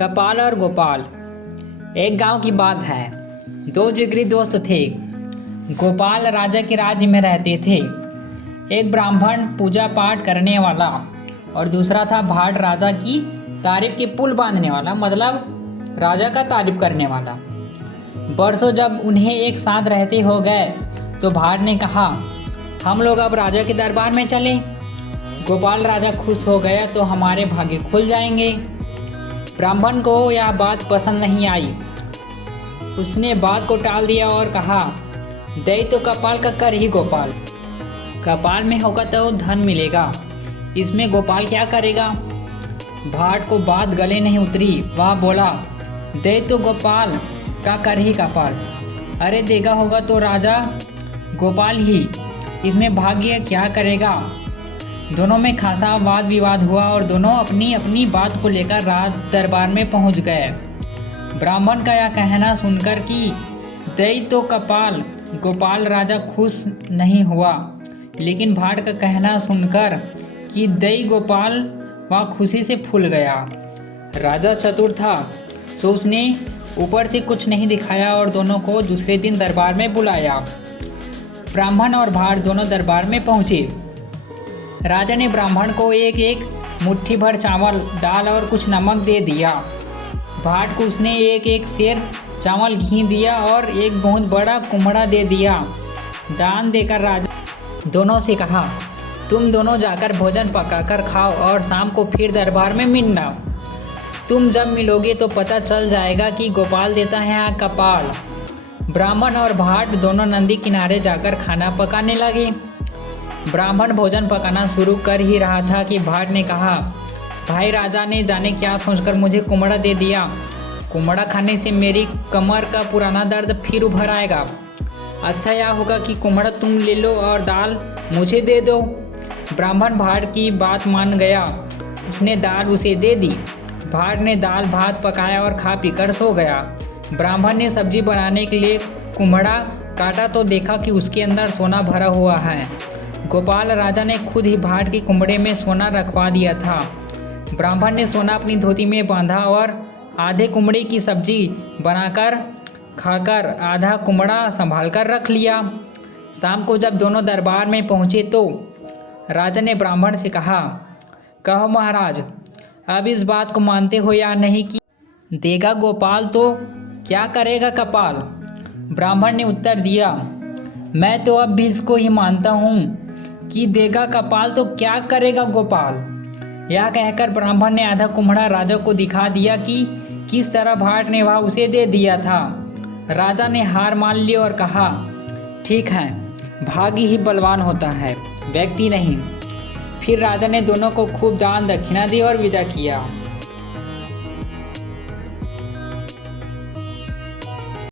कपाल और गोपाल। एक गांव की बात है। दो जिगरी दोस्त थे। गोपाल राजा के राज्य में रहते थे। एक ब्राह्मण पूजा पाठ करने वाला और दूसरा था भाट राजा की तारीफ के पुल बांधने वाला, मतलब राजा का तारीफ करने वाला। बरसों जब उन्हें एक साथ रहते हो गए तो भाट ने कहा, हम लोग अब राजा के दरबार में चले। गोपाल राजा खुश हो गया तो हमारे भाग्य खुल जाएंगे। ब्राह्मण को यह बात पसंद नहीं आई। उसने बात को टाल दिया और कहा, दई तो कपाल का कर ही गोपाल। कपाल में होगा तो धन मिलेगा, इसमें गोपाल क्या करेगा। भाट को बात गले नहीं उतरी। वह बोला, दई तो गोपाल का कर ही कपाल। अरे देगा होगा तो राजा गोपाल ही, इसमें भाग्य क्या करेगा। दोनों में खासा वाद विवाद हुआ और दोनों अपनी अपनी बात को लेकर राज दरबार में पहुंच गए। ब्राह्मण का यह कहना सुनकर कि दई तो कपाल गोपाल, राजा खुश नहीं हुआ, लेकिन भाट का कहना सुनकर कि दई गोपाल, वह खुशी से फूल गया। राजा चतुर था, सो उसने ऊपर से कुछ नहीं दिखाया और दोनों को दूसरे दिन दरबार में बुलाया। ब्राह्मण और भाट दोनों दरबार में पहुँचे। राजा ने ब्राह्मण को एक एक मुट्ठी भर चावल, दाल और कुछ नमक दे दिया। भाट को उसने एक एक सेर चावल घी दिया और एक बहुत बड़ा कुम्हड़ा दे दिया। दान देकर राजा दोनों से कहा, तुम दोनों जाकर भोजन पकाकर खाओ और शाम को फिर दरबार में मिलना। तुम जब मिलोगे तो पता चल जाएगा कि गोपाल देता है या कपाल। ब्राह्मण और भाट दोनों नदी किनारे जाकर खाना पकाने लगे। ब्राह्मण भोजन पकाना शुरू कर ही रहा था कि भाट ने कहा, भाई राजा ने जाने क्या सोचकर मुझे कुम्हड़ा दे दिया। कुम्हड़ा खाने से मेरी कमर का पुराना दर्द फिर उभर आएगा। अच्छा यह होगा कि कुम्हड़ा तुम ले लो और दाल मुझे दे दो। ब्राह्मण भाट की बात मान गया। उसने दाल उसे दे दी। भाट ने दाल भात पकाया और खा पीकर सो गया। ब्राह्मण ने सब्जी बनाने के लिए कुम्हड़ा काटा तो देखा कि उसके अंदर सोना भरा हुआ है। गोपाल राजा ने खुद ही भाट के कुम्हड़े में सोना रखवा दिया था। ब्राह्मण ने सोना अपनी धोती में बांधा और आधे कुम्हड़े की सब्जी बनाकर खाकर आधा कुम्हड़ा संभाल कर रख लिया। शाम को जब दोनों दरबार में पहुँचे तो राजा ने ब्राह्मण से कहा, कहो महाराज, अब इस बात को मानते हो या नहीं कि देगा गोपाल तो क्या करेगा कपाल। ब्राह्मण ने उत्तर दिया, मैं तो अब भी इसको ही मानता हूँ कि देगा कपाल तो क्या करेगा गोपाल। यह कहकर ब्राह्मण ने आधा कुम्हड़ा राजा को दिखा दिया कि किस तरह भाट ने वह उसे दे दिया था। राजा ने हार मान ली और कहा, ठीक है, भाग्य ही बलवान होता है, व्यक्ति नहीं। फिर राजा ने दोनों को खूब दान दक्षिणा दी और विदा किया।